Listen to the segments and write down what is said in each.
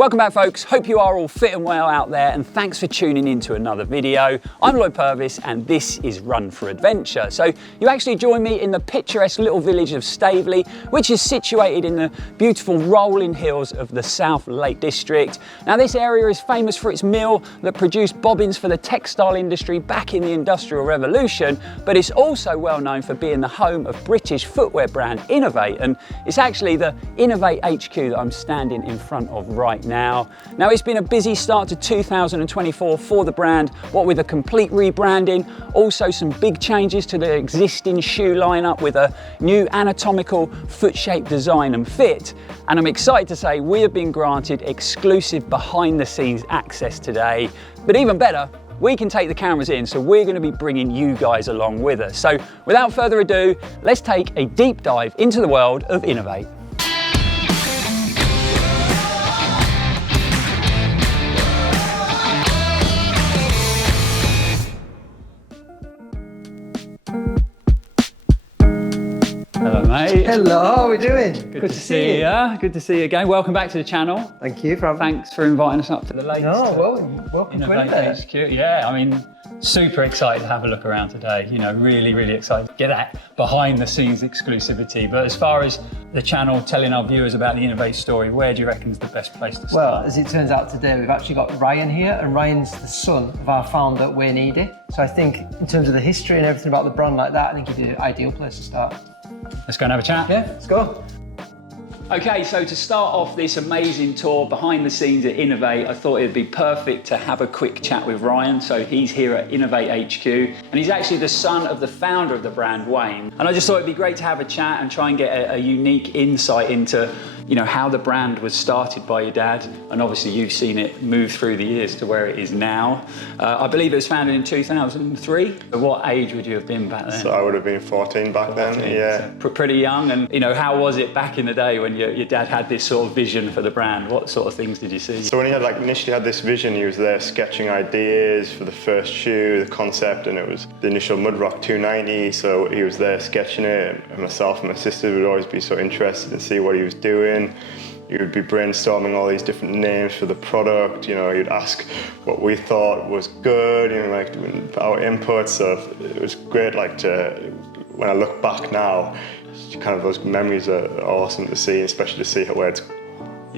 Welcome back, folks. Hope you are all fit and well out there, and thanks for tuning in to another video. I'm Lloyd Purvis and this is Run for Adventure. So you actually join me in the picturesque little village of Staveley, which is situated in the beautiful rolling hills of the South Lake District. Now, this area is famous for its mill that produced bobbins for the textile industry back in the Industrial Revolution, but it's also well known for being the home of British footwear brand INOV8, and it's actually the INOV8 HQ that I'm standing in front of right now. Now, it's been a busy start to 2024 for the brand, what with a complete rebranding, also some big changes to the existing shoe lineup with a new anatomical foot shape design and fit. And I'm excited to say we have been granted exclusive behind the scenes access today, but even better, we can take the cameras in, so we're going to be bringing you guys along with us. So without further ado, let's take a deep dive into the world of INOV8. Hello, mate. Hello, how are we doing? Good to see you. Good to see you again. Welcome back to the channel. Thank you for having me. Thanks for inviting us up to the latest. Welcome to INOV8 HQ. Yeah, I mean, super excited to have a look around today. You know, really excited to get that behind the scenes exclusivity. But as far as the channel telling our viewers about the INOV8 story, where do you reckon is the best place to start? Well, as it turns out today, we've actually got Ryan here, and Ryan's the son of our founder, Wayne Eady. So I think in terms of the history and everything about the brand like that, I think it'd be the ideal place to start. Let's go and have a chat. Yeah, let's go. Okay, so to start off this amazing tour behind the scenes at INOV8, I thought it'd be perfect to have a quick chat with Ryan. So he's here at INOV8 HQ, and he's actually the son of the founder of the brand, Wayne. And I just thought it'd be great to have a chat and try and get a unique insight into, you know, how the brand was started by your dad, and obviously you've seen it move through the years to where it is now. I believe it was founded in 2003. What age would you have been back then? So I would have been 14 back then, yeah. So pretty young. And, you know, how was it back in the day when your dad had this sort of vision for the brand? What sort of things did you see? So when he had initially had this vision, he was there sketching ideas for the first shoe, the concept, and it was the initial Mudrock 290. So he was there sketching it, and myself and my sister would always be so interested to see what he was doing. He would be brainstorming all these different names for the product. You know, he'd ask what we thought was good, you know, like doing our inputs. So it was great, when I look back now, kind of those memories are awesome to see, especially to see where it's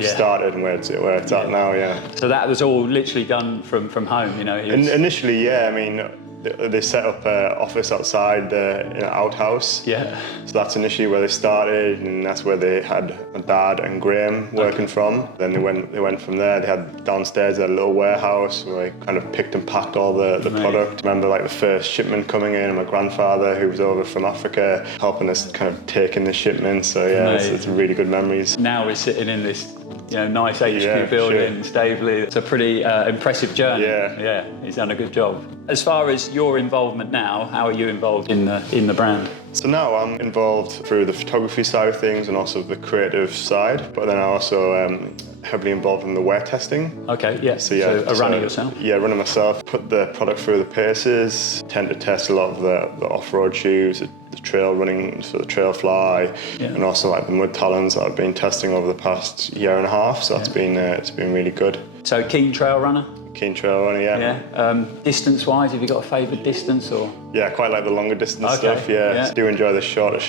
started and where it's at now, yeah. So that was all literally done from home, you know? Initially, yeah, I mean, they set up an office outside in an outhouse. Yeah. So that's initially where they started, and that's where they had my dad and Graham working from. Then they went from there. They had downstairs a little warehouse where they kind of picked and packed all the product. I remember the first shipment coming in, and my grandfather, who was over from Africa, helping us kind of take in the shipment. So yeah, it's really good memories. Now we're sitting in this, you know, nice HQ building in Staveley. It's a pretty impressive journey. Yeah, he's done a good job. As far as your involvement now, how are you involved in the brand? So now I'm involved through the photography side of things and also the creative side, but then I also heavily involved in the wear testing. Okay, yeah. So a runner yourself? Yeah, running myself. Put the product through the paces. Tend to test a lot of the off-road shoes, the trail running, so the trail fly, and also the mud talons that I've been testing over the past year and a half. So it's been really good. So keen trail runner? Keen trail runner, yeah. Distance-wise, have you got a favourite distance or? Yeah, quite like the longer distance stuff. Yeah. I do enjoy the shorter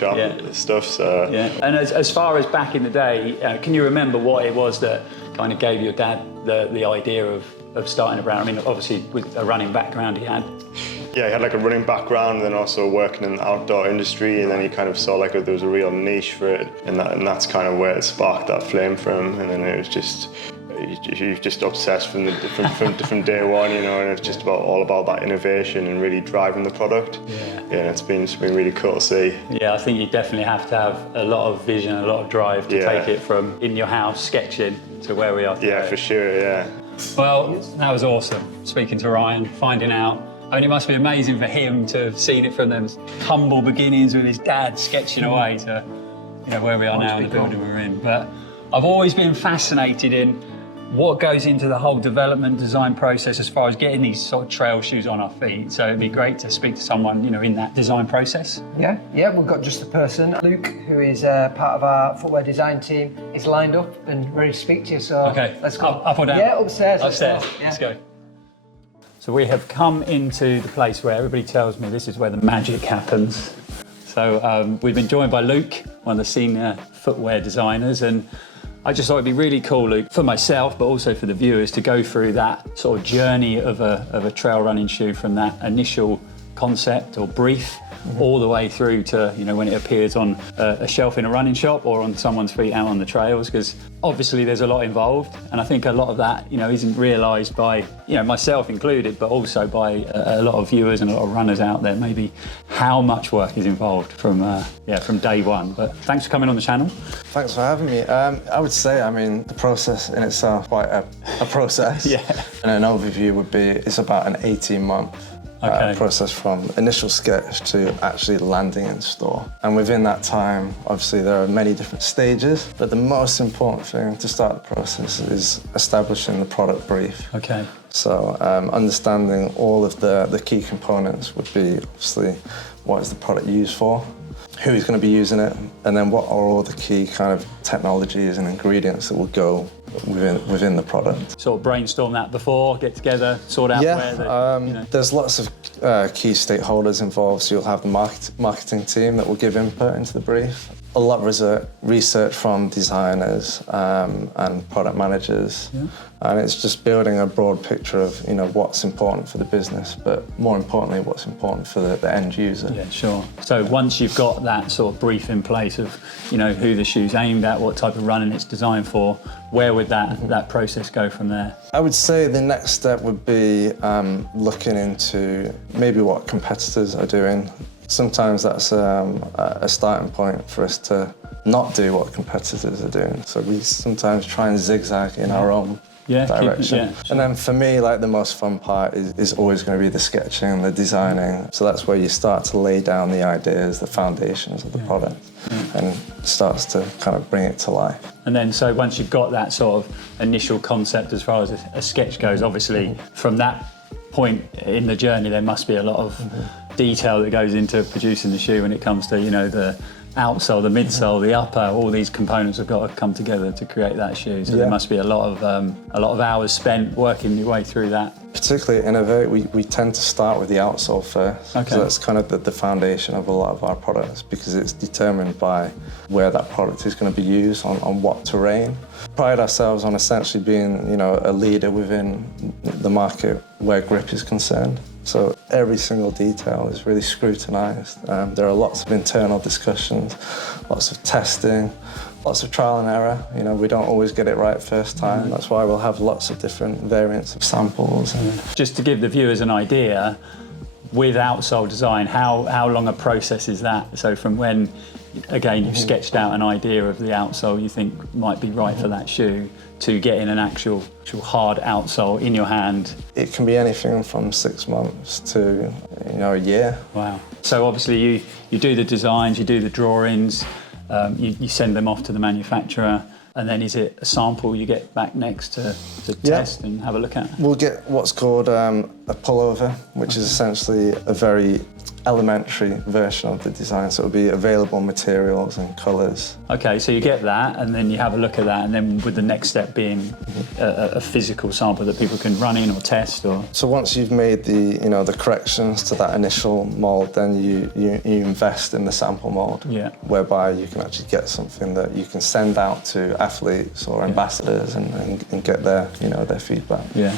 stuff. So. Yeah. And as far as back in the day, can you remember what it was that kind of gave your dad the idea of starting a brand? I mean, obviously with a running background he had. Yeah, he had a running background, and then also working in the outdoor industry, and then he kind of saw there was a real niche for it, and that's kind of where it sparked that flame for him, and then it was just. He was just obsessed from different day one, you know, and it's just all about that innovation and really driving the product. Yeah, it's been really cool to see. Yeah, I think you definitely have to have a lot of vision, a lot of drive to take it from in your house sketching to where we are today. Yeah, for sure. Yeah. Well, that was awesome. Speaking to Ryan, finding out. I mean, it must be amazing for him to have seen it from them humble beginnings with his dad sketching away to, you know, where we are now in the building we're in. But I've always been fascinated in what goes into the whole development design process as far as getting these sort of trail shoes on our feet. So it'd be great to speak to someone, you know, in that design process. Yeah, we've got just a person. Luke, who is part of our footwear design team, is lined up and ready to speak to you. So okay, let's go. Up or down? Yeah, upstairs. Upstairs. Let's go. So we have come into the place where everybody tells me this is where the magic happens. So we've been joined by Luke, one of the senior footwear designers, and I just thought it'd be really cool, Luke, for myself, but also for the viewers, to go through that sort of journey of a trail running shoe from that initial concept or brief all the way through to, you know, when it appears on a shelf in a running shop or on someone's feet out on the trails, because obviously there's a lot involved, and I think a lot of that, you know, isn't realised by, you know, myself included, but also by a lot of viewers and a lot of runners out there, maybe how much work is involved from day one. But thanks for coming on the channel. Thanks for having me. I would say, I mean, the process in itself, quite a process. Yeah. And an overview would be, it's about an 18-month process from initial sketch to actually landing in store. And within that time, obviously there are many different stages, but the most important thing to start the process is establishing the product brief. Okay. So understanding all of the key components would be obviously what is the product used for, who is going to be using it, and then what are all the key kind of technologies and ingredients that will go within the product. Sort of brainstorm that before, get together, sort out where the, you know. There's lots of key stakeholders involved, so you'll have the marketing team that will give input into the brief. A lot of research from designers and product managers, and it's just building a broad picture of, you know, what's important for the business, but more importantly, what's important for the end user. Yeah, sure. So once you've got that sort of brief in place of, you know, who the shoe's aimed at, what type of running it's designed for, where would that process go from there? I would say the next step would be looking into maybe what competitors are doing. Sometimes that's a starting point for us to not do what competitors are doing. So we sometimes try and zigzag in our own direction. And then for me, like, the most fun part is always going to be the sketching, the designing. So that's where you start to lay down the ideas, the foundations of the product, and starts to kind of bring it to life. And then, so once you've got that sort of initial concept as far as a sketch goes, obviously from that point in the journey, there must be a lot of detail that goes into producing the shoe when it comes to, you know, the outsole, the midsole, the upper. All these components have got to come together to create that shoe. So there must be a lot of hours spent working your way through that. Particularly at INOV8, we tend to start with the outsole first. Okay. So that's kind of the foundation of a lot of our products, because it's determined by where that product is going to be used, on what terrain. Pride ourselves on essentially being, you know, a leader within the market where grip is concerned. So every single detail is really scrutinised. There are lots of internal discussions, lots of testing, lots of trial and error. You know, we don't always get it right first time. That's why we'll have lots of different variants of samples. Just to give the viewers an idea, with outsole design, how long a process is that? So from when, again, you've sketched out an idea of the outsole you think might be right for that shoe, to getting an actual hard outsole in your hand? It can be anything from 6 months to, you know, a year. Wow. So obviously you do the designs, you do the drawings, you send them off to the manufacturer, and then is it a sample you get back next to test and have a look at? We'll get what's called a pullover, which is essentially a very elementary version of the design, so it'll be available materials and colours. Okay, so you get that, and then you have a look at that, and then with the next step being a physical sample that people can run in or test, or... So once you've made the corrections to that initial mould, then you invest in the sample mould, whereby you can actually get something that you can send out to athletes or ambassadors and get their feedback. Yeah.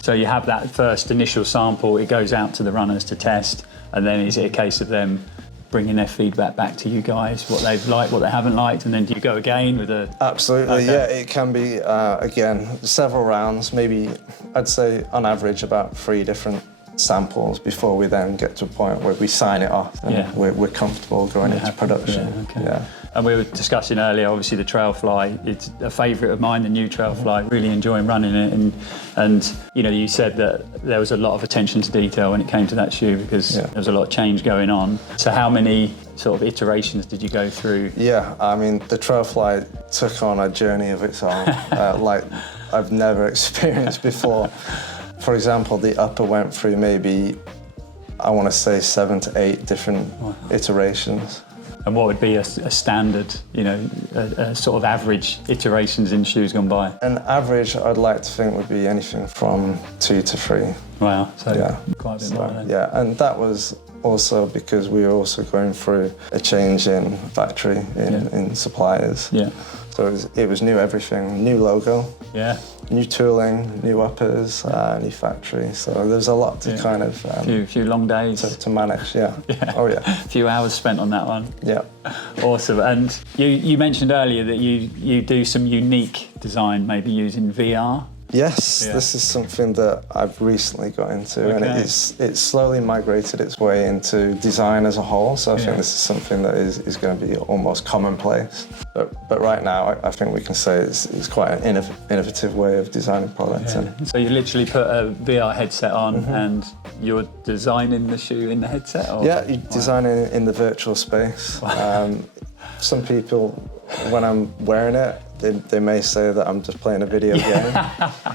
So you have that first initial sample, it goes out to the runners to test, and then is it a case of them bringing their feedback back to you guys, what they've liked, what they haven't liked, and then do you go again with a... Absolutely, yeah, it can be, again, several rounds, maybe I'd say on average about 3 different samples before we then get to a point where we sign it off and we're comfortable going into production. And we were discussing earlier, obviously the Trail Fly, it's a favourite of mine, the new Trail Fly, really enjoying running it, and you know, you said that there was a lot of attention to detail when it came to that shoe, because there was a lot of change going on. So how many sort of iterations did you go through? Yeah, I mean, the Trail Fly took on a journey of its own. Like I've never experienced before. For example, the upper went through maybe, I want to say 7 to 8 different iterations. And what would be a standard, you know, a sort of average iterations in shoes gone by? An average, I'd like to think, would be anything from 2 to 3. Wow, so Yeah. quite a bit more then. Yeah, and that was also because we were also going through a change in factory, in suppliers. Yeah. So it was new everything, new logo, Yeah. new tooling, new uppers, new factory. So there's a lot to kind of Few long days. to manage. Yeah. Oh yeah. A few hours spent on that one. Yeah. Awesome. And you mentioned earlier that you do some unique design, maybe using VR. Yes, Yeah. this is something that I've recently got into, and Okay. it's slowly migrated its way into design as a whole. So I think this is something that is going to be almost commonplace. But right now, I think we can say it's quite an innovative way of designing products. Yeah. So you literally put a VR headset on and you're designing the shoe in the headset? Or? Yeah, you design it in the virtual space. Some people, when I'm wearing it, they may say that I'm just playing a video game.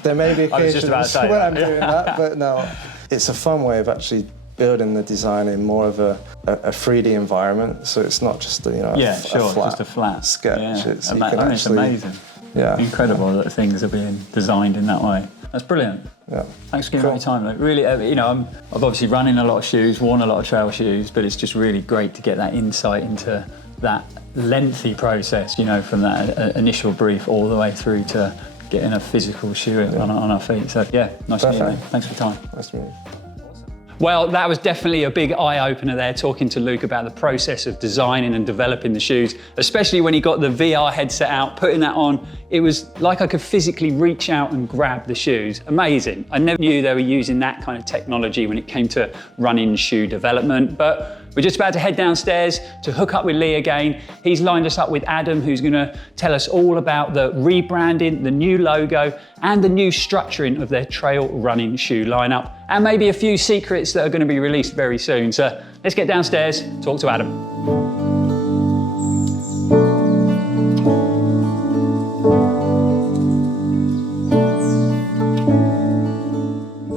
There may be I was just about to occasions say when that. I'm doing that, but no. It's a fun way of actually building the design in more of a 3D environment, so it's not just just a flat sketch. Yeah. It's, It's amazing. Yeah. Incredible that things are being designed in that way. That's brilliant. Yeah. Thanks for giving me your time. Like, really, you know, I've obviously run in a lot of shoes, worn a lot of trail shoes, but it's just really great to get that insight into that lengthy process, you know, from that initial brief all the way through to getting a physical shoe on our feet. So yeah, nice to meet you, mate. Thanks for your time. Nice to meet you. Well, that was definitely a big eye-opener there, talking to Luke about the process of designing and developing the shoes, especially when he got the VR headset out, putting that on. It was like I could physically reach out and grab the shoes. Amazing. I never knew they were using that kind of technology when it came to running shoe development, but we're just about to head downstairs to hook up with Lee again. He's lined us up with Adam, who's gonna tell us all about the rebranding, the new logo, and the new structuring of their trail running shoe lineup, and maybe a few secrets that are gonna be released very soon. So let's get downstairs, talk to Adam.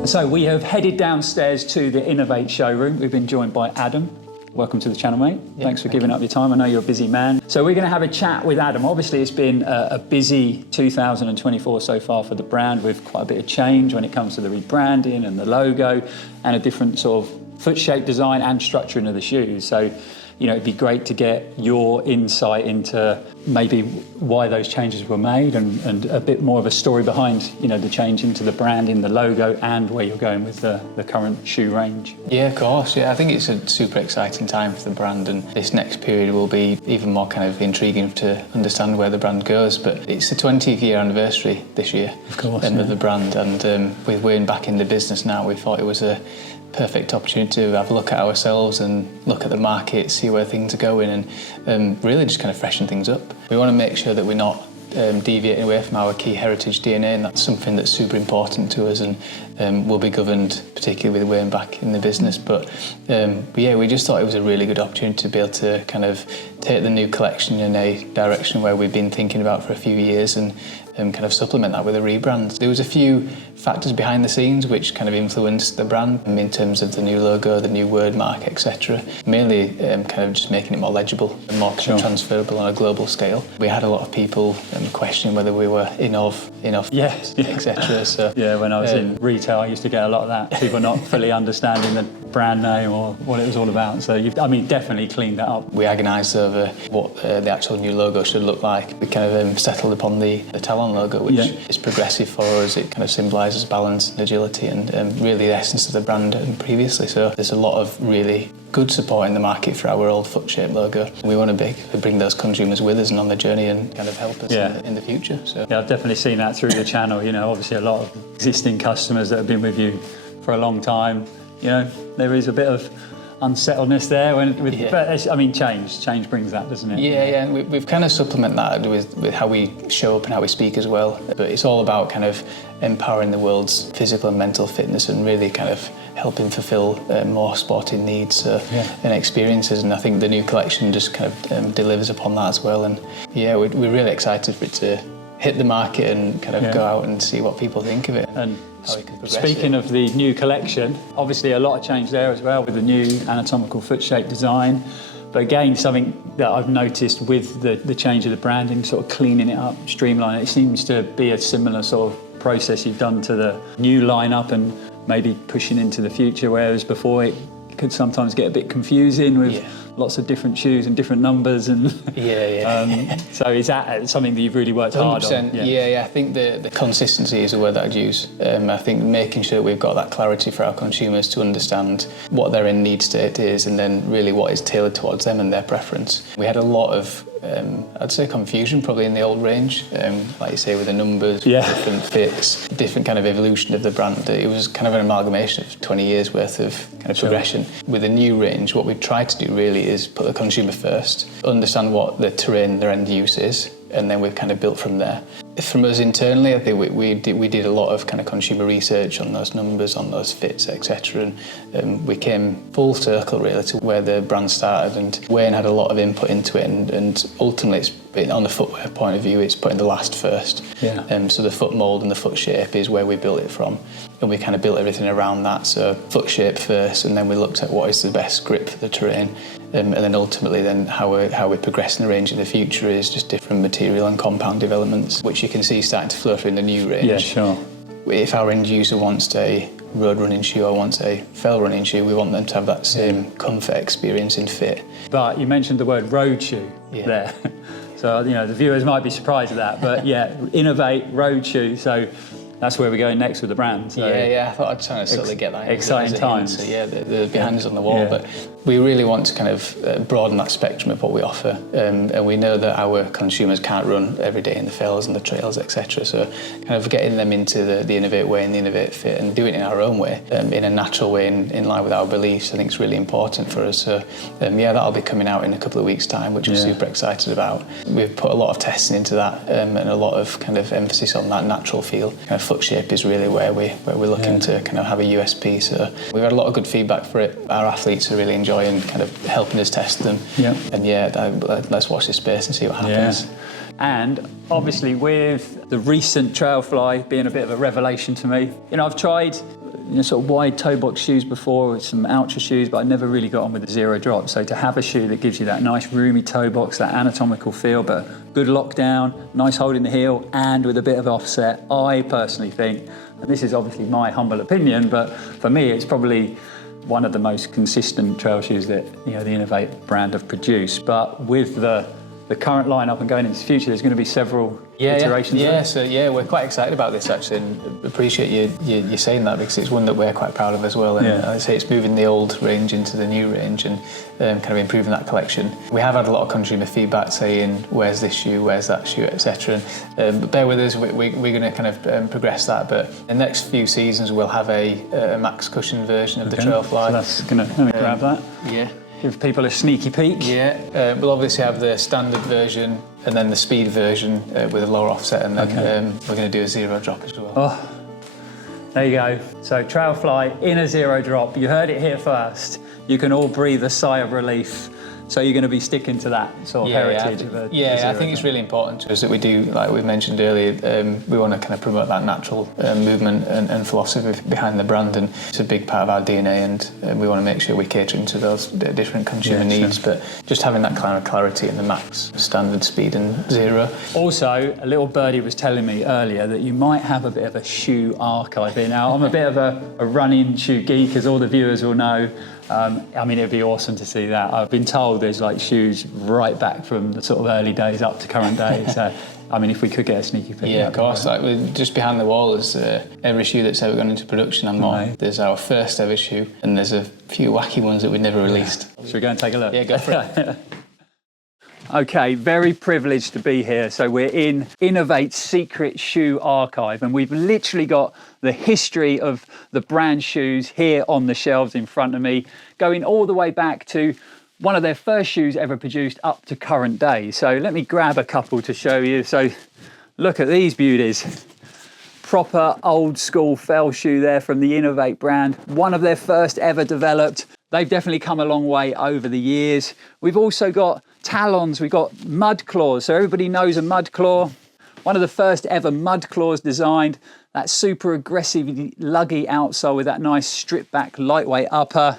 So we have headed downstairs to the INOV8 showroom. We've been joined by Adam. Welcome to the channel, mate. Thanks for giving up your time. I know you're a busy man. So we're going to have a chat with Adam. Obviously, it's been a busy 2024 so far for the brand, with quite a bit of change when it comes to the rebranding and the logo and a different sort of foot shape design and structuring of the shoes. So, you know, it'd be great to get your insight into maybe why those changes were made and a bit more of a story behind, you know, the change into the branding, the logo, and where you're going with the current shoe range. Yeah, of course. Yeah, I think it's a super exciting time for the brand, and this next period will be even more kind of intriguing to understand where the brand goes. But it's the 20th year anniversary this year, of course, of the brand, and with Wayne back in the business now, we thought it was a perfect opportunity to have a look at ourselves and look at the market, see where things are going, and really just kind of freshen things up. We want to make sure that we're not deviating away from our key heritage DNA, and that's something that's super important to us, and will be governed particularly with Wayne back in the business. But yeah, we just thought it was a really good opportunity to be able to kind of take the new collection in a direction where we've been thinking about for a few years, and kind of supplement that with a rebrand. There was a few factors behind the scenes which kind of influenced the brand in terms of the new logo, the new word mark, etc. Mainly kind of just making it more legible and more transferable on a global scale. We had a lot of people questioning whether we were INOV8, Yes. etc. So yeah, when I was in retail, I used to get a lot of that. People not fully understanding the brand name or what it was all about. So you've, I mean, definitely cleaned that up. we agonised over what the actual new logo should look like. We kind of settled upon the Talon logo, which is progressive for us. It kind of symbolises balance and agility, and really the essence of the brand previously. So there's a lot of really good support in the market for our old foot shape logo. We want to bring those consumers with us and on the journey and kind of help us in the future. So yeah, I've definitely seen that through the channel. You know, obviously a lot of existing customers that have been with you for a long time. You know, there is a bit of unsettledness there but I mean, change brings that, doesn't it? Yeah, and we've kind of supplement that with how we show up and how we speak as well. But it's all about kind of empowering the world's physical and mental fitness, and really kind of helping fulfill more sporting needs and experiences. And I think the new collection just kind of delivers upon that as well. And yeah, we're really excited for it to hit the market and kind of go out and see what people think of it. And how we can progress speaking of the new collection, obviously a lot of change there as well with the new anatomical foot shape design. But again, something that I've noticed with the change of the branding, sort of cleaning it up, streamlining it, seems to be a similar sort of process you've done to the new lineup and maybe pushing into the future, whereas before it could sometimes get a bit confusing with lots of different shoes and different numbers and so is that something that you've really worked hard on? I think the consistency is the word that I'd use. I think making sure we've got that clarity for our consumers to understand what their end need state is and then really what is tailored towards them and their preference. We had a lot of I'd say confusion probably in the old range, like you say, with the numbers, different fits, different kind of evolution of the brand. It was kind of an amalgamation of 20 years worth of kind of progression. With the new range, what we've tried to do really is put the consumer first, understand what the terrain their end use is, and then we've kind of built from there. From us internally, I think we did a lot of kind of consumer research on those numbers, on those fits, etc. And we came full circle really to where the brand started, and Wayne had a lot of input into it, and ultimately on the footwear point of view, it's putting the last first. So the foot mould and the foot shape is where we built it from, and we kind of built everything around that. So foot shape first, and then we looked at what is the best grip for the terrain. And then ultimately then how we progress in the range in the future is just different material and compound developments, which you can see starting to flow through in the new range. Yeah, sure. If our end user wants a road running shoe or wants a fell running shoe, we want them to have that same comfort experience in fit. But you mentioned the word road shoe there. So, the viewers might be surprised at that, but INOV8 road shoe. So that's where we're going next with the brand. So I thought I'd try to sort of get that. Exciting times. So the behind us on the wall, but we really want to kind of broaden that spectrum of what we offer, and we know that our consumers can't run every day in the fells and the trails, etc. So kind of getting them into the INOV8 way and the INOV8 fit and doing it in our own way, in a natural way, in line with our beliefs, I think is really important for us. So that'll be coming out in a couple of weeks' time, which we're super excited about. We've put a lot of testing into that, and a lot of kind of emphasis on that natural feel. Kind of foot shape is really where we're looking to kind of have a USP. So we've had a lot of good feedback for it. Our athletes are really enjoying kind of helping us test them. And let's watch this space and see what happens. And obviously with the recent Trailfly being a bit of a revelation to me, I've tried sort of wide toe box shoes before with some Ultra shoes, but I never really got on with the zero drop. So to have a shoe that gives you that nice roomy toe box, that anatomical feel, but good lockdown, nice hold in the heel, and with a bit of offset, I personally think, and this is obviously my humble opinion, but for me it's probably one of the most consistent trail shoes that the INOV8 brand have produced. But with the current lineup and going into the future, there's going to be several iterations. So we're quite excited about this actually, and appreciate you saying that, because it's one that we're quite proud of as well. And I say it's moving the old range into the new range and kind of improving that collection. We have had a lot of consumer feedback saying, where's this shoe, where's that shoe, etc. But bear with us, we're going to kind of progress that. But in the next few seasons, we'll have a max cushion version of the Trailfly. So that's going to grab that. Give people a sneaky peek. We'll obviously have the standard version and then the speed version with a lower offset, and then we're going to do a zero drop as well. Oh, there you go. So Trailfly in a zero drop. You heard it here first. You can all breathe a sigh of relief. So you're going to be sticking to that sort of heritage of a I think it's really important to us that we do, like we mentioned earlier, we want to kind of promote that natural movement and philosophy behind the brand, and it's a big part of our DNA, and we want to make sure we're catering to those different consumer needs, but just having that kind of clarity in the max, standard, speed and zero. Also, a little birdie was telling me earlier that you might have a bit of a shoe archive here. Now, I'm a bit of a running shoe geek, as all the viewers will know. It'd be awesome to see that. I've been told there's like shoes right back from the sort of early days up to current day. So, if we could get a sneaky peek. Yeah, of course. Like we're just behind the wall is every shoe that's ever gone into production and more. Right. There's our first ever shoe, and there's a few wacky ones that we never released. Should we go and take a look? Yeah, go for it. Okay, very privileged to be here. So we're in INOV8's secret shoe archive, and we've literally got the history of the brand shoes here on the shelves in front of me, going all the way back to one of their first shoes ever produced up to current day. So let me grab a couple to show you. So look at these beauties. Proper old school fell shoe there from the INOV8 brand, one of their first ever developed. They've definitely come a long way over the years. We've also got talons, we've got mud claws. So everybody knows a mud claw. One of the first ever mud claws designed. That super aggressive, luggy outsole with that nice stripped back, lightweight upper.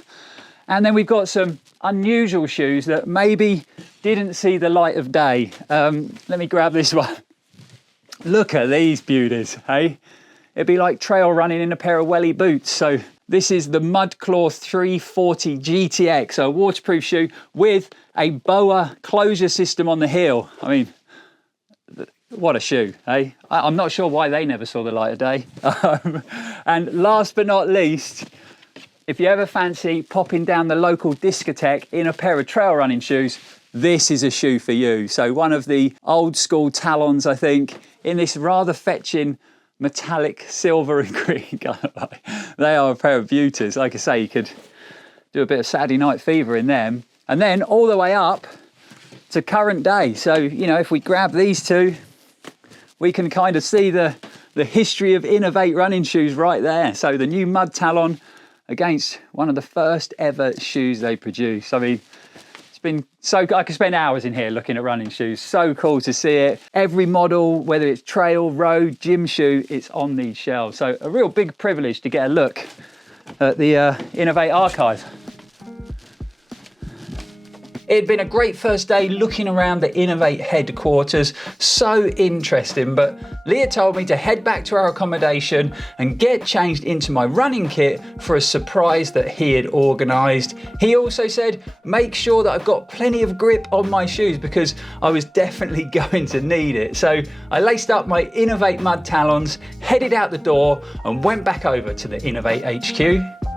And then we've got some unusual shoes that maybe didn't see the light of day. Let me grab this one. Look at these beauties, hey? It'd be like trail running in a pair of welly boots. So this is the Mudclaw 340 GTX, so a waterproof shoe with a BOA closure system on the heel. I mean, what a shoe, eh? I'm not sure why they never saw the light of day. And last but not least, if you ever fancy popping down the local discotheque in a pair of trail running shoes, this is a shoe for you. So one of the old school Talons, I think, in this rather fetching metallic silver and green colour. They are a pair of beauties. Like I say, you could do a bit of Saturday Night Fever in them. And then all the way up to current day. So, you know, if we grab these two, we can kind of see the history of INOV8 running shoes right there. So the new Mud Talon against one of the first ever shoes they produced. I mean, it's been so good. I could spend hours in here looking at running shoes. So cool to see it. Every model, whether it's trail, road, gym shoe, it's on these shelves. So a real big privilege to get a look at the INOV8 archive. It'd been a great first day looking around the INOV8 headquarters. So interesting, but Leah told me to head back to our accommodation and get changed into my running kit for a surprise that he had organised. He also said, make sure that I've got plenty of grip on my shoes because I was definitely going to need it. So I laced up my INOV8 Mud Talons, headed out the door and went back over to the INOV8 HQ.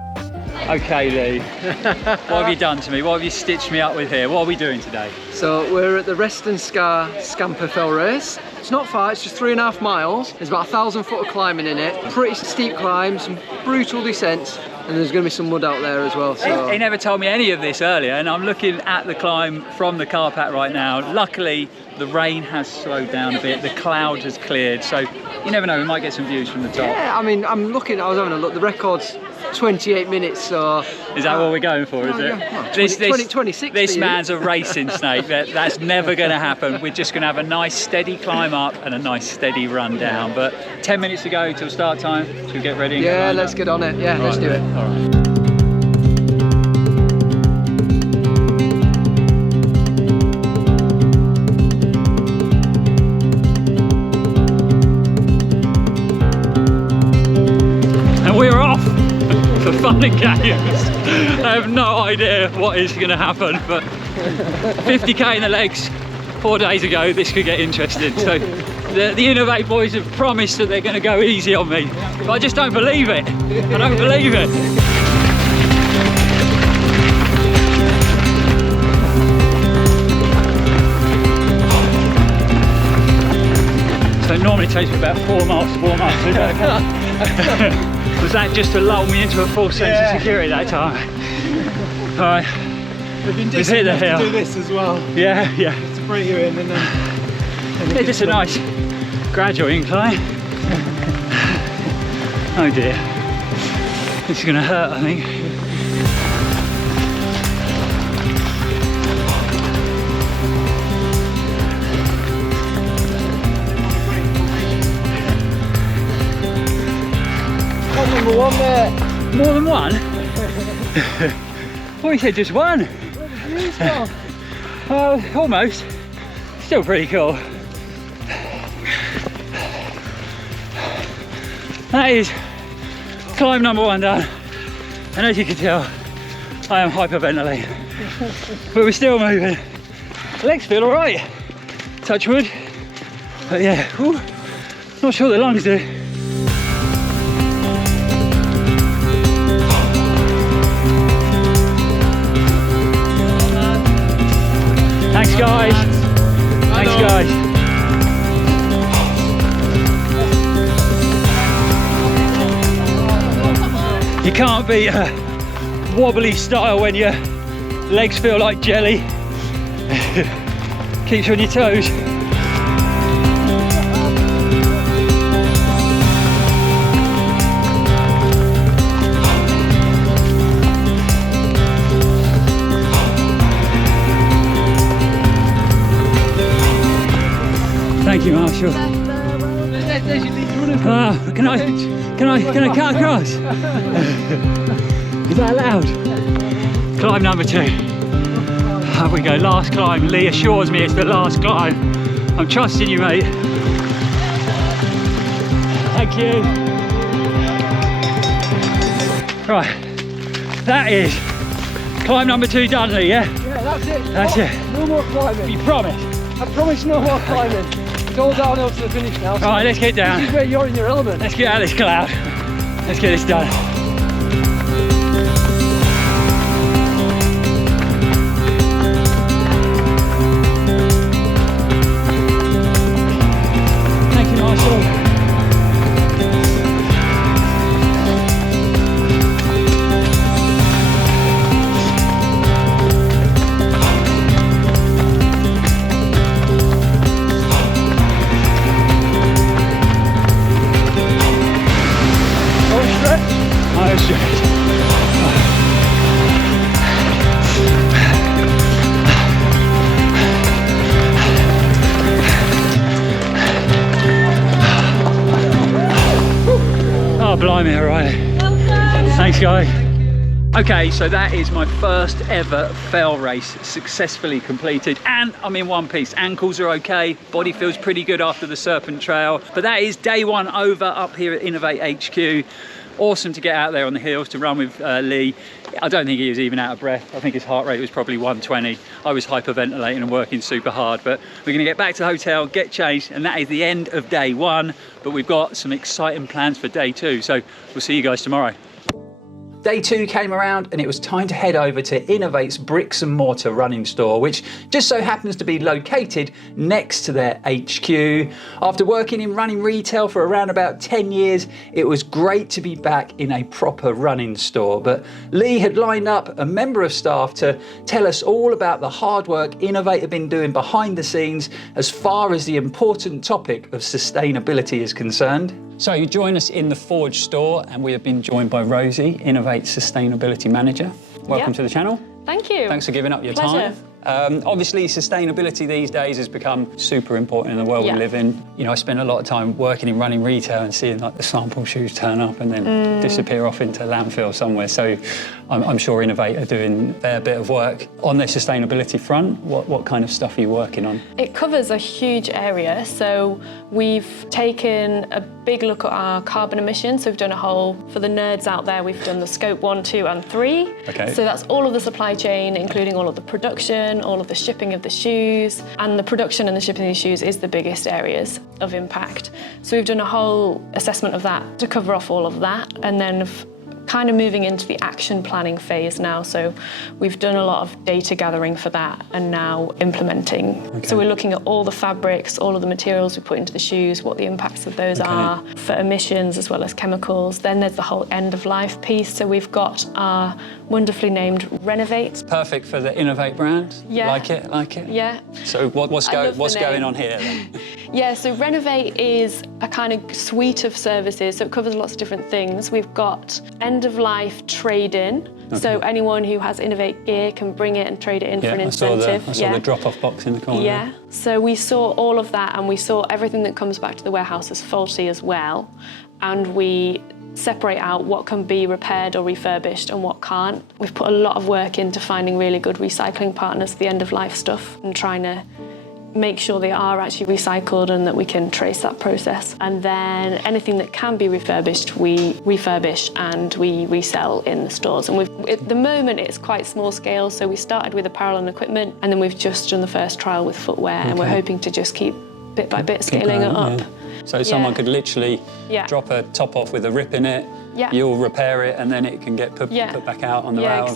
Okay, Lee, what have you done to me? What have you stitched me up with here? What are we doing today? So we're at the Rest and Scar Scamper Fell Race. It's not far, it's just 3.5 miles. There's about 1,000 foot of climbing in it. Pretty steep climb, some brutal descents, and there's going to be some mud out there as well. So. He never told me any of this earlier, and I'm looking at the climb from the car park right now. Luckily, the rain has slowed down a bit, the cloud has cleared, so you never know, we might get some views from the top. Yeah, I mean, I was having a look, the record's 28 minutes, so... Is that what we're going for, is it? Yeah. Well, 26 This man's a racing snake. That's never going to happen. We're just going to have a nice steady climb up and a nice steady run down. But 10 minutes to go till start time. Should we get ready? Yeah, let's get on it. Yeah, let's do it. All right. We're off for fun and games. I have no idea what is going to happen, but 50k in the legs 4 days ago, this could get interesting. So the INOV8 boys have promised that they're going to go easy on me, but I just don't believe it. I don't believe it. So it normally takes me about 4 miles to warm up. Was that just to lull me into a false sense of security that time? All right, We've been we've hit the hill. to do this as well. Yeah. To bring you in and then... It's just a nice gradual incline. Oh dear, this is going to hurt, I think. Number one there. More than one? Well, you said just one. Almost. Still pretty cool. That is climb number 1 done. And as you can tell, I am hyperventilating. But we're still moving. Legs feel all right. Touch wood. But yeah, whew, not sure the lungs do. Thanks guys. Thanks guys. You can't beat a wobbly style when your legs feel like jelly. Keeps you on your toes. Thank you, Marshall. Can I cut across? Is that allowed? Climb number 2. Up we go, last climb. Lee assures me it's the last climb. I'm trusting you, mate. Thank you. Right, that is climb number 2 done, Lee, yeah? Yeah, that's it. That's it. No more climbing. You promise? I promise no more climbing. It's all downhill to the finish now. So Alright, let's get down. this is where you're in your element. Let's get out of this cloud. Let's get this done. Thank you, Marshall. Oh, blimey, all right. Thanks, guys. Okay, so that is my first ever fell race successfully completed, and I'm in one piece. Ankles are okay, body feels pretty good after the Serpent Trail, but that is day 1 over up here at INOV8 HQ. Awesome to get out there on the hills to run with Lee. I don't think he was even out of breath. I think his heart rate was probably 120. I was hyperventilating and working super hard, but we're gonna get back to the hotel, get changed, and that is the end of day 1. But we've got some exciting plans for day 2, so we'll see you guys tomorrow. Day 2 came around and it was time to head over to INOV8's bricks and mortar running store, which just so happens to be located next to their HQ. After working in running retail for around about 10 years, it was great to be back in a proper running store. But Lee had lined up a member of staff to tell us all about the hard work INOV8 have been doing behind the scenes as far as the important topic of sustainability is concerned. So you join us in the Forge store, and we have been joined by Rosie, INOV8's Sustainability Manager. Welcome to the channel. Thank you. Thanks for giving up your Pleasure. time. Obviously, sustainability these days has become super important in the world we live in. You know, I spend a lot of time working in running retail and seeing like the sample shoes turn up and then disappear off into landfill somewhere. So I'm sure INOV8 are doing their bit of work. On their sustainability front, what kind of stuff are you working on? It covers a huge area. So we've taken a big look at our carbon emissions. So we've done a whole, for the nerds out there, we've done the scope 1, 2 and 3. Okay. So that's all of the supply chain, including all of the production, all of the shipping of the shoes. And the production and the shipping of the shoes is the biggest areas of impact. So we've done a whole assessment of that to cover off all of that. And then kind of moving into the action planning phase now. So we've done a lot of data gathering for that and now implementing. Okay. So we're looking at all the fabrics, all of the materials we put into the shoes, what the impacts of those are for emissions as well as chemicals. Then there's the whole end of life piece. So we've got our wonderfully named INOV8. Perfect for the INOV8 brand. Yeah. Like it? Yeah. So what's going on here then? Yeah, so INOV8 is a kind of suite of services, so it covers lots of different things. We've got end-of-life trade-in, so anyone who has INOV8 gear can bring it and trade it in for an incentive. I saw the drop-off box in the corner. Yeah, so we saw all of that and we saw everything that comes back to the warehouse as faulty as well, and we separate out what can be repaired or refurbished and what can't. We've put a lot of work into finding really good recycling partners for the end-of-life stuff and trying to make sure they are actually recycled and that we can trace that process. And then anything that can be refurbished, we refurbish and we resell in the stores. And at the moment, it's quite small scale. So we started with apparel and equipment, and then we've just done the first trial with footwear, and we're hoping to just keep bit by bit scaling it up. Yeah. So someone could literally drop a top off with a rip in it, you'll repair it, and then it can get put back out on the rail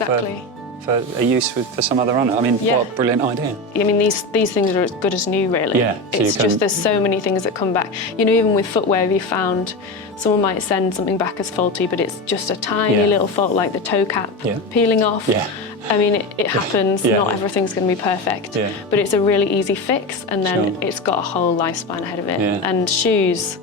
for a use for some other runner. I mean, what a brilliant idea. I mean, these things are as good as new, really. Yeah. It's just there's so many things that come back. You know, even with footwear, we found someone might send something back as faulty, but it's just a tiny little fault, like the toe cap peeling off. Yeah. I mean, it happens. Not everything's going to be perfect, but it's a really easy fix, and then it's got a whole lifespan ahead of it. Yeah. And shoes,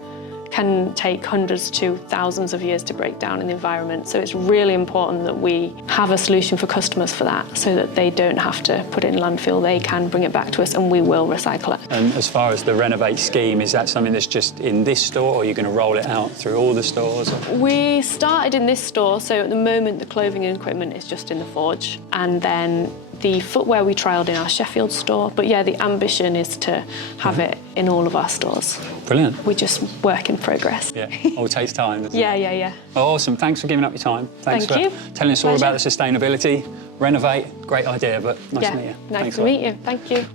can take hundreds to thousands of years to break down in the environment. So it's really important that we have a solution for customers for that, so that they don't have to put it in landfill. They can bring it back to us and we will recycle it. And as far as the Renovate scheme, is that something that's just in this store, or are you going to roll it out through all the stores? We started in this store, so at the moment the clothing and equipment is just in the Forge, and then the footwear we trialled in our Sheffield store. But yeah, the ambition is to have it in all of our stores. Brilliant. We just work in progress. Yeah, all takes time, doesn't Yeah, it? yeah, yeah. Well, awesome. Thanks for giving up your time. Thanks Thank for you. telling us all Pleasure. about the sustainability. Renovate, great idea, but nice to meet you. Nice Thanks to a lot. meet you. Thank you.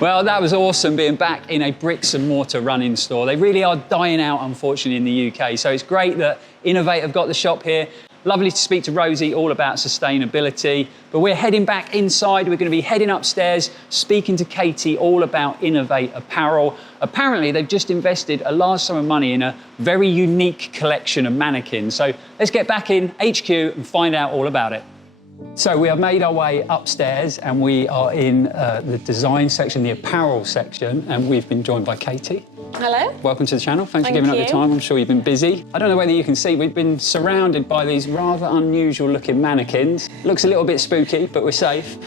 Well, that was awesome being back in a bricks and mortar running store. They really are dying out, unfortunately, in the UK. So it's great that INOV8 have got the shop here. Lovely to speak to Rosie all about sustainability. But we're heading back inside. We're going to be heading upstairs, speaking to Katie all about INOV8 apparel. Apparently, they've just invested a large sum of money in a very unique collection of mannequins. So let's get back in HQ and find out all about it. So we have made our way upstairs and we are in the design section, the apparel section, and we've been joined by Katie. Hello. Welcome to the channel. Thanks for Thank giving up your you. time. I'm sure you've been busy. I don't know whether you can see, we've been surrounded by these rather unusual looking mannequins. Looks a little bit spooky, but we're safe.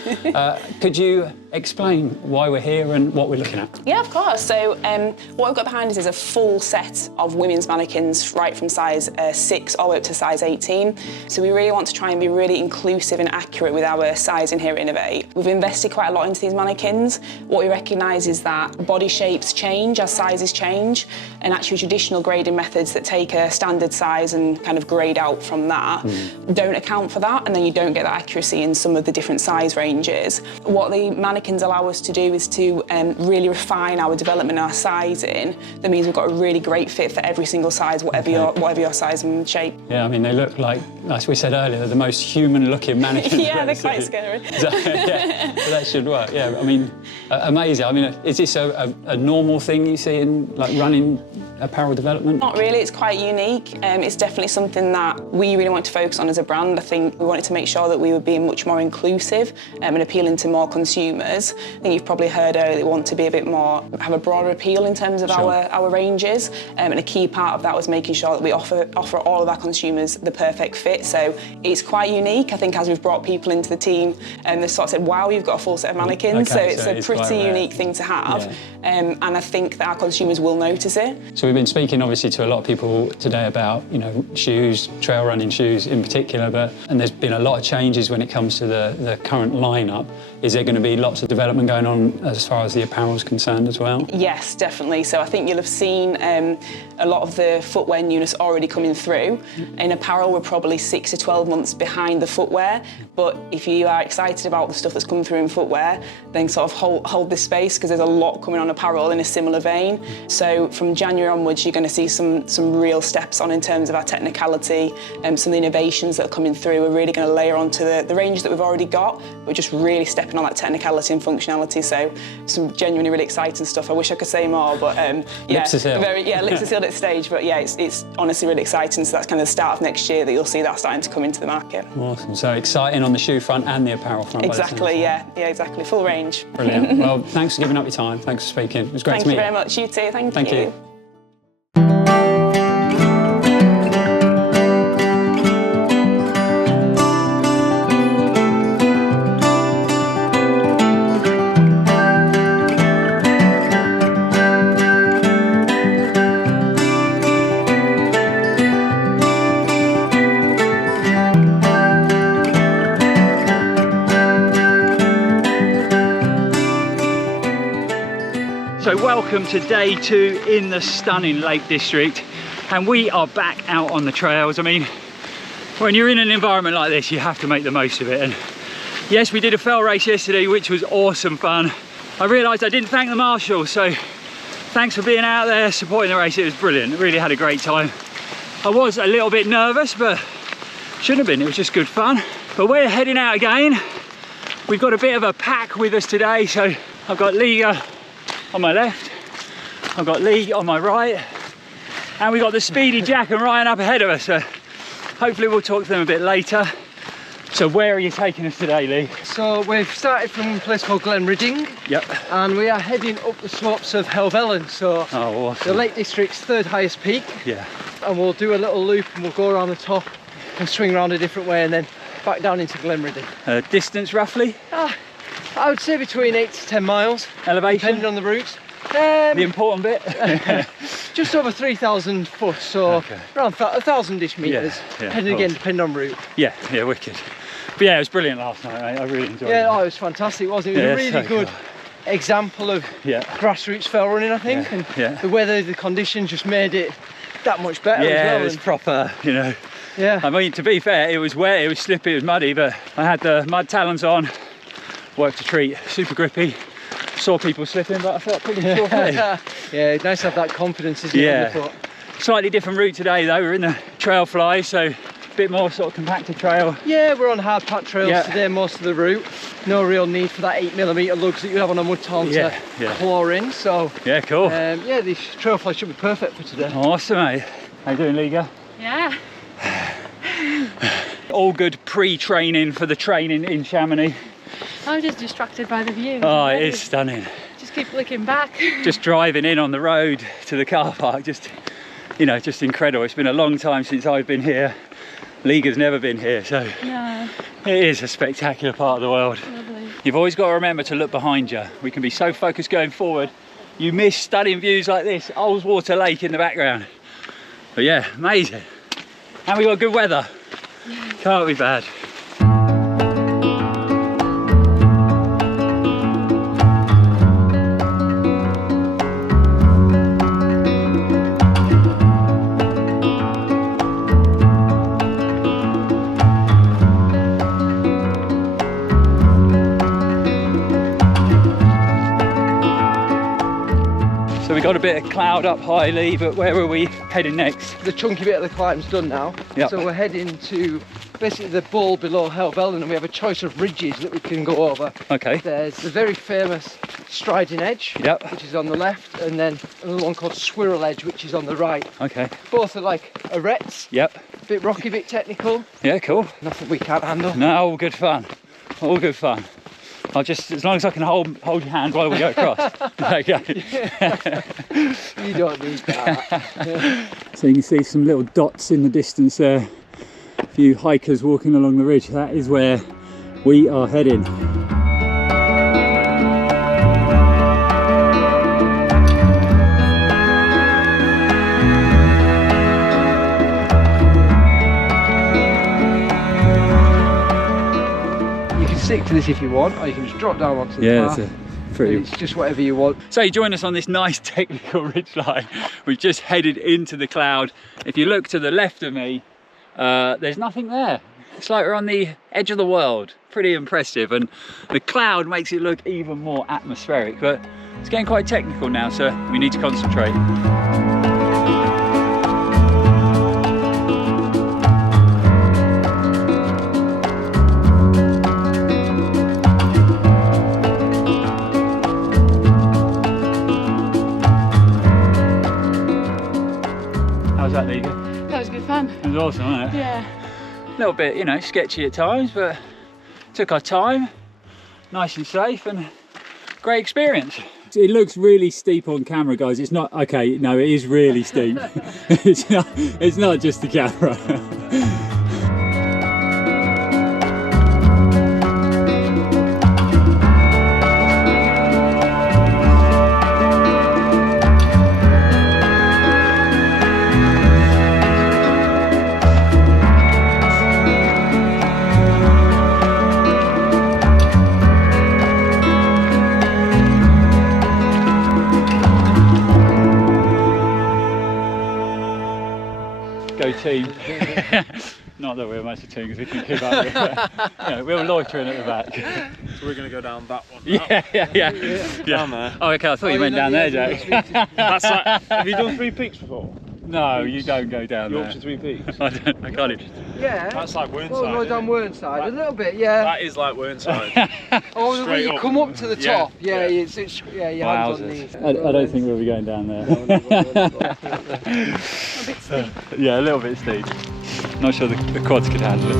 Could you explain why we're here and what we're looking at? Yeah, of course. So what we've got behind us is a full set of women's mannequins, right from size 6 all the way up to size 18. So we really want to try and be really inclusive and accurate with our sizing here at INOV8. We've invested quite a lot into these mannequins. What we recognise is that body shapes change as sizes change, and actually traditional grading methods that take a standard size and kind of grade out from that don't account for that, and then you don't get that accuracy in some of the different size ranges. What the mannequins allow us to do is to really refine our development and our sizing. That means we've got a really great fit for every single size, whatever your size and shape. Yeah, I mean, they look like, as we said earlier, they're the most human-looking mannequins. Yeah, they're I've ever quite seen. scary. So, yeah, so that should work. Yeah, I mean, amazing. I mean, is this a normal thing you see in like running apparel development? Not really, it's quite unique. It's definitely something that we really want to focus on as a brand. I think we wanted to make sure that we were being much more inclusive and appealing to more consumers. I think you've probably heard earlier that we want to be a bit more, have a broader appeal in terms of our ranges. And a key part of that was making sure that we offer all of our consumers the perfect fit. So it's quite unique. I think as we've brought people into the team, they sort of said, wow, you've got a full set of mannequins. Okay, so it's a pretty unique thing to have. Yeah. And I think that our consumers will notice it. So we've been speaking obviously to a lot of people today about, you know, shoes, trail running shoes in particular, and there's been a lot of changes when it comes to the current lineup. Is there going to be lots of development going on as far as the apparel is concerned as well? Yes, definitely. So I think you'll have seen a lot of the footwear newness already coming through. In apparel, we're probably 6 to 12 months behind the footwear. But if you are excited about the stuff that's coming through in footwear, then sort of hold this space, because there's a lot coming on apparel in a similar vein. So from January onwards, you're going to see some real steps on in terms of our technicality and some of the innovations that are coming through. We're really going to layer onto the ranges that we've already got. We're just really stepping on that technicality and functionality. So some genuinely really exciting stuff. I wish I could say more, but yeah, lips are sealed. Lips are sealed at stage. But yeah, it's honestly really exciting. So that's kind of the start of next year that you'll see that starting to come into the market. Awesome. So exciting on the shoe front and the apparel front. Exactly. Yeah, exactly. Full range. Brilliant. Well, thanks for giving up your time. Thanks for speaking. It was great to meet you. Thank you very much. You too. Thank Thank you. So welcome to day 2 in the stunning Lake District, and we are back out on the trails. I mean, when you're in an environment like this, you have to make the most of it. And yes, we did a fell race yesterday, which was awesome fun. I realised I didn't thank the marshals, so thanks for being out there supporting the race. It was brilliant. I really had a great time. I was a little bit nervous, but shouldn't have been. It was just good fun. But we're heading out again. We've got a bit of a pack with us today, so I've got Liga on my left, I've got Lee on my right, and we've got the speedy Jack and Ryan up ahead of us. So hopefully we'll talk to them a bit later. So where are you taking us today, Lee? So we've started from a place called Glenridding. Yep. And we are heading up the slopes of Helvellyn. So Oh, awesome. the Lake District's third highest peak. Yeah. And we'll do a little loop and we'll go around the top and swing around a different way and then back down into Glenridding. Distance roughly? I would say between 8 to 10 miles. Elevation? Depending on the routes. The important bit? Just over 3,000 foot, so around 1,000-ish metres. Depending on route. Yeah, wicked. But yeah, it was brilliant last night, mate. I really enjoyed it. Yeah, it was fantastic, wasn't it? It was a really good example of grassroots trail running, I think. And the weather, the conditions just made it that much better as well. Yeah, it was proper, you know. Yeah. I mean, to be fair, it was wet, it was slippy, it was muddy, but I had the mud talons on, worked a treat, super grippy. Saw people slipping, but I felt pretty sure. Yeah, it's nice to have that confidence, isn't it, on the foot? Slightly different route today though. We're in the trail fly, so a bit more sort of compacted trail. Yeah, we're on hard pack trails today, most of the route. No real need for that 8mm lugs that you have on a mud tarn to claw in. So yeah, cool. Yeah, this trail fly should be perfect for today. Awesome, mate. How you doing, Liga? Yeah. All good pre-training for the training in Chamonix. I'm just distracted by the view. Oh, it is stunning. Just keep looking back. Just driving in on the road to the car park, just, you know, just incredible. It's been a long time since I've been here. Liga's never been here, so No. it is a spectacular part of the world. Lovely. You've always got to remember to look behind you. We can be so focused going forward, you miss stunning views like this, Ullswater Lake in the background. But yeah, amazing. And we got good weather. Can't be bad. So we got a bit of cloud up high, Lee, but where are we heading next? The chunky bit of the climb's done now. Yep. So we're heading to basically the bowl below Helvellyn, and we have a choice of ridges that we can go over. Okay. There's the very famous Striding Edge, which is on the left, and then another one called Squirrel Edge, which is on the right. Okay. Both are like arêtes. Yep. Bit rocky, bit technical. Yeah, cool. Nothing we can't handle. No, all good fun. All good fun. I'll just, as long as I can hold your hand while we go across. Okay. You don't need that. So you can see some little dots in the distance there. A few hikers walking along the ridge. That is where we are heading. Stick to this if you want, or you can just drop down onto the path. It's just whatever you want. So you join us on this nice technical ridgeline. We've just headed into the cloud. If you look to the left of me, there's nothing there. It's like we're on the edge of the world. Pretty impressive, and the cloud makes it look even more atmospheric, but it's getting quite technical now, so we need to concentrate. How's that, Liga? That was good fun. It was awesome, wasn't it? Yeah. A little bit, you know, sketchy at times, but took our time, nice and safe, and great experience. It looks really steep on camera, guys. It's not, okay, no, it is really steep. it's not just the camera. Go team. Not that we're much a team because we can keep up with it. We're loitering at the back. So we're going to go down that one. Yeah. Down there. Oh, okay, I thought you went down there, Jack. That's like, have you done 3 peaks before? No, you don't go down there. Yorkshire 3 peaks? I can't even. Yeah. That's like Whernside. Well, go down Whernside, a little bit, yeah. That is like Whernside. Oh, when you come up to the top, your hands on these. I don't think we'll be going down there. A bit steep. Yeah, a little bit steep. Not sure the quads could handle it.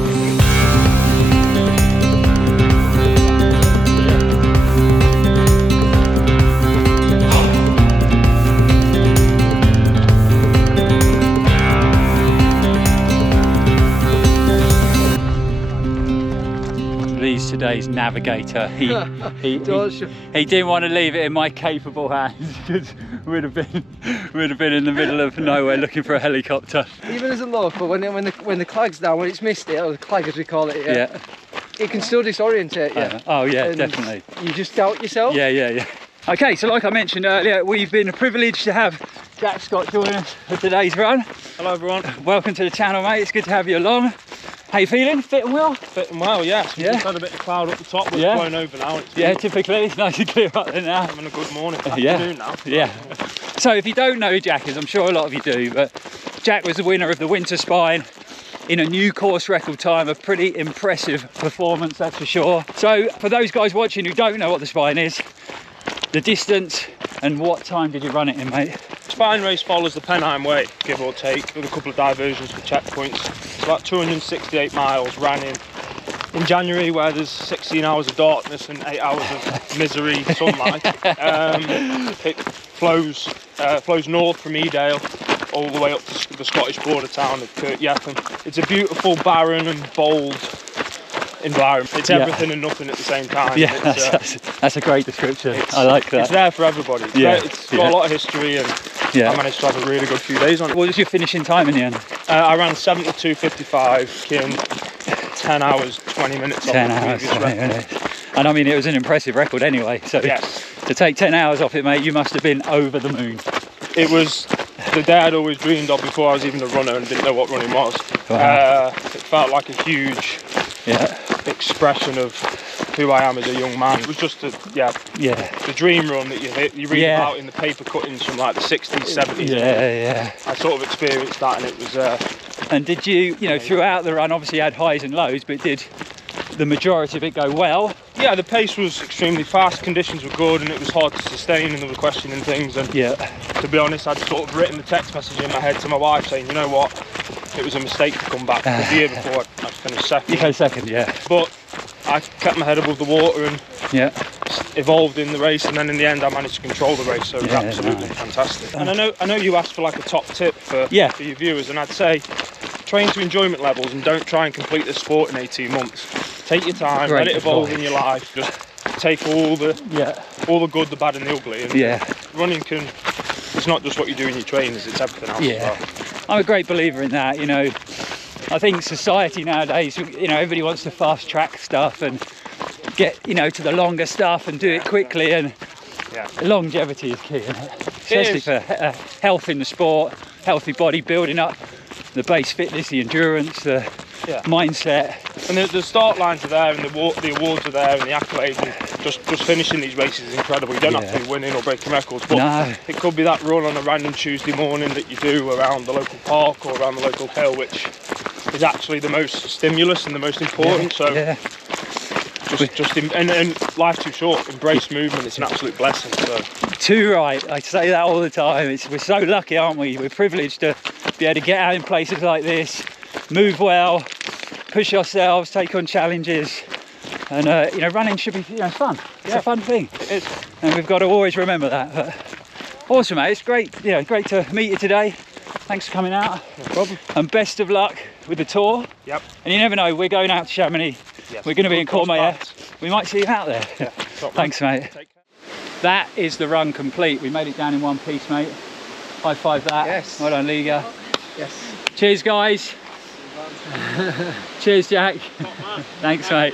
today's navigator. He didn't want to leave it in my capable hands because we'd have been in the middle of nowhere looking for a helicopter. Even as a local, when the clag's down, when it's misty, or the clag as we call it, Yeah. it can still disorientate you. Oh yeah, And definitely. You just doubt yourself. Yeah. Okay, so like I mentioned earlier, we've been privileged to have Jack Scott join us for today's run. Hello everyone. Welcome to the channel, mate. It's good to have you along. How you feeling? Fit and well? Fit and well, yes. We just had a bit of cloud up the top, but Yeah. it's blown over now. Yeah, typically it's nice and clear up there now. Having a good morning. Afternoon now. Yeah. So if you don't know who Jack is, I'm sure a lot of you do, but Jack was the winner of the Winter Spine in a new course record time, a pretty impressive performance, that's for sure. So for those guys watching who don't know what the Spine is, the distance and what time did you run it in, mate? Spine race follows the Pennine Way, give or take, with a couple of diversions for checkpoints. It's about 268 miles, ran in January, where there's 16 hours of darkness and 8 hours of misery sunlight. It flows north from Edale all the way up to the Scottish border town of Kirkyeppen. It's a beautiful, barren and bold environment. It's everything and nothing at the same time. Yeah, that's a great description. I like that. It's there for everybody. It's got a lot of history, and I managed to have a really good few days on it. What was your finishing time in the end? I ran 72.55, Kim, 10 hours, 20 minutes 10 off the hours, previous record. And I mean, it was an impressive record anyway, so Yes. to take 10 hours off it, mate, you must have been over the moon. It was the day I'd always dreamed of before I was even a runner and didn't know what running was. Wow. It felt like a huge expression of who I am as a young man. It was just the dream run that you read about in the paper cuttings from like the 60s, 70s. Yeah. I sort of experienced that, and it was... And did you throughout the run, obviously you had highs and lows, but did the majority of it go well? Yeah, the pace was extremely fast, conditions were good, and it was hard to sustain, and there was questioning things. And to be honest, I'd sort of written the text message in my head to my wife saying, you know what, it was a mistake to come back. The year before I finished second. You finished second, yeah. But I kept my head above the water and evolved in the race, and then in the end I managed to control the race, so it was absolutely fantastic. And I know you asked for like a top tip for your viewers, and I'd say train to enjoyment levels and don't try and complete the sport in 18 months. Take your time, let it evolve in your life. Just take all the good, the bad and the ugly. And running it's not just what you do in your trainers, it's everything else as well. I'm a great believer in that, I think society nowadays, everybody wants to fast track stuff and get, to the longer stuff and do it quickly, and longevity is key, isn't it? Especially for health in the sport, healthy body, building up the base fitness, the endurance, the mindset. And the start lines are there, and the awards are there, and the accolades, and just finishing these races is incredible. You don't have to be winning or breaking records, but it could be that run on a random Tuesday morning that you do around the local park or around the local hill, which is actually the most stimulus and the most important. And life's too short. Embrace movement. It's an absolute blessing. So. Too right. I say that all the time. We're so lucky, aren't we? We're privileged to be able to get out in places like this, move well, push ourselves, take on challenges, and running should be fun. It's a fun thing. It is. And we've got to always remember that. But awesome, mate. It's great. Great to meet you today. Thanks for coming out. No problem. And best of luck with the tour. Yep. And you never know, we're going out to Chamonix. Yes. We're going to be in Courmayeur. We might see you out there. Yeah. Thanks, mate. That is the run complete. We made it down in one piece, mate. High five that. Yes. Well done, Liga. Yes. Cheers, guys. Cheers, Jack. Thanks, mate.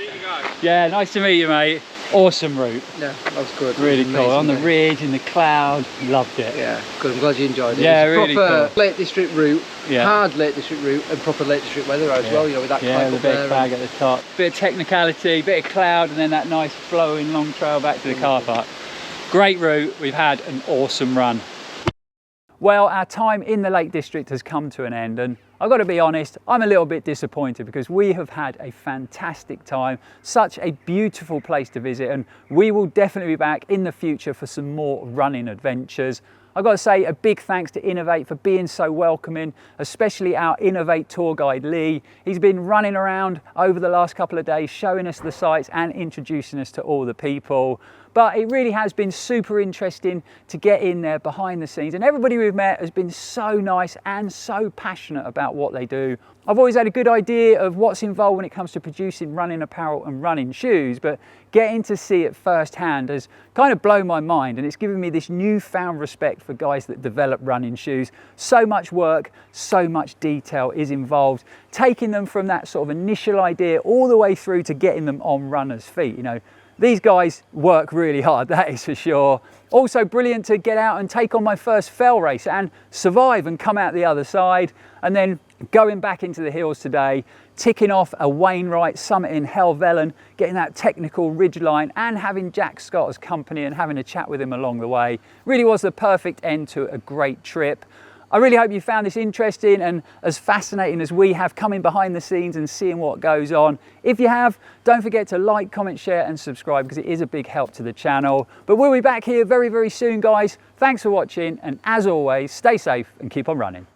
Yeah, nice to meet you, mate. Awesome route. Yeah, that was good. Really cool. On the ridge, in the cloud. Loved it. Yeah, good. I'm glad you enjoyed it. Yeah, it's really proper cool. Lake District route, hard Lake District route, and proper Lake District weather as well. With that cloud the up big there. flag at the top. Bit of technicality, bit of cloud, and then that nice flowing long trail back to the car park. Great route. We've had an awesome run. Well, our time in the Lake District has come to an end, and I've got to be honest, I'm a little bit disappointed because we have had a fantastic time, such a beautiful place to visit, and we will definitely be back in the future for some more running adventures. I've got to say a big thanks to INOV8 for being so welcoming, especially our INOV8 tour guide Lee. He's been running around over the last couple of days, showing us the sights and introducing us to all the people. but it really has been super interesting to get in there behind the scenes, and everybody we've met has been so nice and so passionate about what they do. I've always had a good idea of what's involved when it comes to producing running apparel and running shoes, but getting to see it firsthand has kind of blown my mind, and it's given me this newfound respect for guys that develop running shoes. So much work, so much detail is involved, taking them from that sort of initial idea all the way through to getting them on runners' feet. You know, these guys work really hard, that is for sure. Also brilliant to get out and take on my first fell race and survive and come out the other side, and then going back into the hills today, ticking off a Wainwright summit in Helvellyn, getting that technical ridgeline, and having Jack Scott as company and having a chat with him along the way. Really was the perfect end to a great trip. I really hope you found this interesting and as fascinating as we have, coming behind the scenes and seeing what goes on. If you have, don't forget to like, comment, share and subscribe, because it is a big help to the channel. But we'll be back here very, very soon, guys. Thanks for watching, and as always, stay safe and keep on running.